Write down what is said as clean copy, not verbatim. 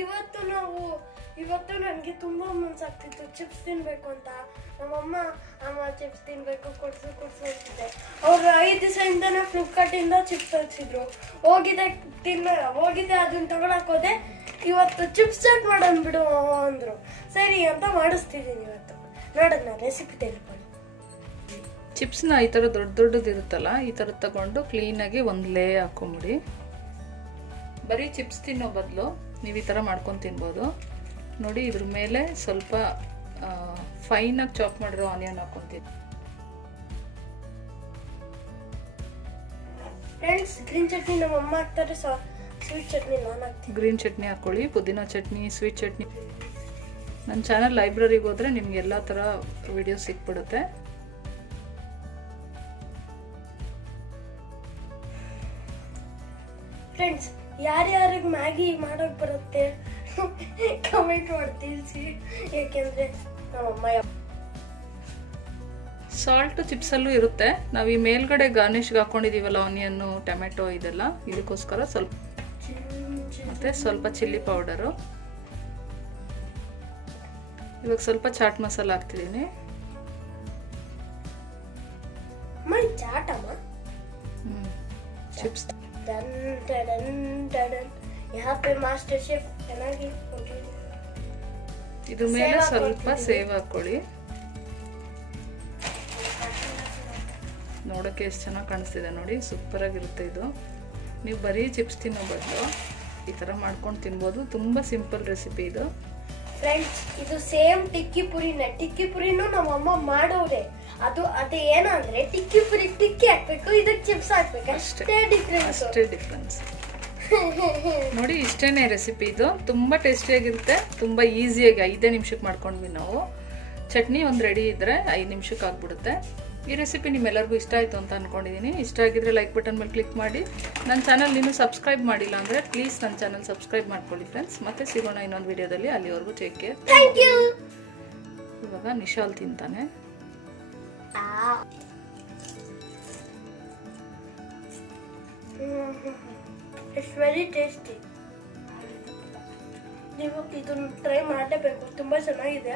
ಇವತ್ತು ನನಗೆ ತುಂಬಾ ಮನಸ್ಸಾಗ್ತಿತ್ತು ಚಿಪ್ಸ್ ತಿನ್ಬೇಕು ಅಂತ. ನಮ್ಮಮ್ಮ ಚಿಪ್ಸ್ ತಿನ್ಬೇಕು ಕೊಡ್ಸು ಅಂತಿದ್ದೆ. ಅವ್ರು 5 ದಿವಸದಿಂದನೇ ಫ್ಲಿಪ್ಕಾರ್ಟ್ ಇಂದ ಚಿಪ್ಸ್ ತರಿಸಿದ್ರು. ಹೋಗಿದ್ದೆ ಅದನ್ನ ತಗೊಳಕ್ ಹೋದೆ. ಇವತ್ತು ಚಿಪ್ಸ್ ಚಾಟ್ ಮಾಡೋಣ ಬಿಡು ಅಂದ್ರು. ಸರಿ ಅಂತ ಮಾಡಿಸ್ತಿದ್ದೀನಿ ಇವತ್ತು. ನೋಡೋಣ ರೆಸಿಪಿ ತಿಳ್ಕೊಳ್ಳಿ. ಚಿಪ್ಸ್ನ ಈ ಥರ ದೊಡ್ಡದು ಇರುತ್ತಲ್ಲ, ಈ ಥರ ತಗೊಂಡು ಕ್ಲೀನಾಗಿ ಒಂದು ಲೇ ಹಾಕೊಂಬಿಡಿ. ಬರೀ ಚಿಪ್ಸ್ ತಿನ್ನೋ ಬದಲು ನೀವು ಈ ಥರ ಮಾಡ್ಕೊಂಡು ತಿನ್ಬೋದು. ನೋಡಿ, ಇದ್ರ ಮೇಲೆ ಸ್ವಲ್ಪ ಫೈನಾಗಿ ಚಾಪ್ ಮಾಡಿರೋ ಆನಿಯನ್ ಹಾಕೊಂತೀನಿ. ಫ್ರೆಂಡ್ಸ್, ಗ್ರೀನ್ ಚಟ್ನಿ ನಮ್ಮ ಅಮ್ಮ ಹಾಕ್ತಾರೆ, ಸ್ವೀಟ್ ಚಟ್ನಿ ನಾನು ಹಾಕ್ತೀನಿ. ಗ್ರೀನ್ ಚಟ್ನಿ ಹಾಕೊಳ್ಳಿ, ಪುದೀನ ಚಟ್ನಿ, ಸ್ವೀಟ್ ಚಟ್ನಿ. ನನ್ನ ಚಾನಲ್ ಲೈಬ್ರರಿಗೆ ಹೋದರೆ ನಿಮ್ಗೆ ಎಲ್ಲ ಥರ ವಿಡಿಯೋಸ್ ಸಿಕ್ಬಿಡುತ್ತೆ. ಫ್ರೆಂಡ್ಸ್, ಯಾರ್ಯಾರಿಗೆ ಮ್ಯಾಗಿ ಮಾಡೋಕೆ ಬರುತ್ತೆ ಕಮೆಂಟ್ ಮಾಡಿ ತಿಳಿಸಿ. ಯಾಕೆಂದ್ರೆ ನಮ್ಮಮ್ಮ ಸಾಲ್ಟ್ ಚಿಪ್ಸಲ್ಲೂ ಇರುತ್ತೆ. ನಾವು ಈ ಮೇಲ್ಗಡೆ ಗಾರ್ನಿಷ್ಗೆ ಹಾಕೊಂಡಿದೀವಲ್ಲ ಆನಿಯನ್ನು, ಟೊಮೆಟೊ, ಇದೆಲ್ಲ ಇದಕ್ಕೋಸ್ಕರ ಸ್ವಲ್ಪ, ಮತ್ತೆ ಸ್ವಲ್ಪ ಚಿಲ್ಲಿ ಪೌಡರು. ಇವಾಗ ಸ್ವಲ್ಪ ಚಾಟ್ ಮಸಾಲ ಹಾಕ್ತಿದ್ದೀನಿ. ಚಿಪ್ಸ್ ಇದ್ರ ಮೇಲೆ ಸ್ವಲ್ಪ ಸೇವ್ ಹಾಕೊಳ್ಳಿ. ನೋಡೋಕೆ ಎಷ್ಟು ಚೆನ್ನಾಗಿ ಕಾಣಿಸ್ತಿದೆ ನೋಡಿ, ಸೂಪರ್ ಆಗಿರುತ್ತೆ ಇದು. ನೀವು ಬರೀ ಚಿಪ್ಸ್ ತಿನ್ನೋ ಬದಲು ಈ ಥರ ಮಾಡ್ಕೊಂಡು ತಿನ್ಬೋದು. ತುಂಬ ಸಿಂಪಲ್ ರೆಸಿಪಿ ಇದು. ಫ್ರೆಂಡ್ಸ್, ಇದು ಸೇಮ್ ಟಿಕ್ಕಿ ಪುರಿನೂ ನಮ್ಮಮ್ಮ ಮಾಡೋರೆ. ಅದೇ ಏನಂದ್ರೆ ಟಿಕ್ಕಿ ಹಾಕ್ಬೇಕು, ಇದಕ್ಕೆ ಚಿಪ್ಸ್ ಹಾಕ್ಬೇಕು, ಅಷ್ಟೇ ಡಿಫ್ರೆನ್ಸ್. ನೋಡಿ, ಇಷ್ಟೇನೆ ರೆಸಿಪಿ ಇದು. ತುಂಬಾ ಟೇಸ್ಟಿಯಾಗಿರುತ್ತೆ, ತುಂಬಾ ಈಸಿಯಾಗಿ 5 ನಿಮಿಷಕ್ಕೆ ಮಾಡ್ಕೊಂಡ್ವಿ ನಾವು. ಚಟ್ನಿ ಒಂದು ರೆಡಿ ಇದ್ರೆ 5 ನಿಮಿಷಕ್ಕೆ ಆಗ್ಬಿಡುತ್ತೆ. ಈ ರೆಸಿಪಿ ನಿಮ್ಮೆಲ್ಲರಿಗೂ ಇಷ್ಟ ಆಯಿತು ಅಂತ ಅನ್ಕೊಂಡಿದ್ದೀನಿ. ಇಷ್ಟ ಆಗಿದ್ರೆ ಲೈಕ್ ಬಟನ್ ಮೇಲೆ ಕ್ಲಿಕ್ ಮಾಡಿ. ನನ್ನ ಚಾನಲ್ ಇನ್ನೂ ಸಬ್ಸ್ಕ್ರೈಬ್ ಮಾಡಿಲ್ಲ ಅಂದರೆ ಪ್ಲೀಸ್ ನನ್ನ ಚಾನಲ್ ಸಬ್ಸ್ಕ್ರೈಬ್ ಮಾಡ್ಕೊಳ್ಳಿ ಫ್ರೆಂಡ್ಸ್. ಮತ್ತೆ ಸಿಗೋಣ ಇನ್ನೊಂದು ವಿಡಿಯೋದಲ್ಲಿ. ಅಲ್ಲಿವರೆಗೂ ಟೇಕ್ ಕೇರ್. ಇವಾಗ ನಿಶಾಲ್ ತಿಂತಾನೆ. It's very tasty. ನೀವು ಇದನ್ನು ಟ್ರೈ ಮಾಡಲೇಬೇಕು, ತುಂಬ ಚೆನ್ನಾಗಿದೆ.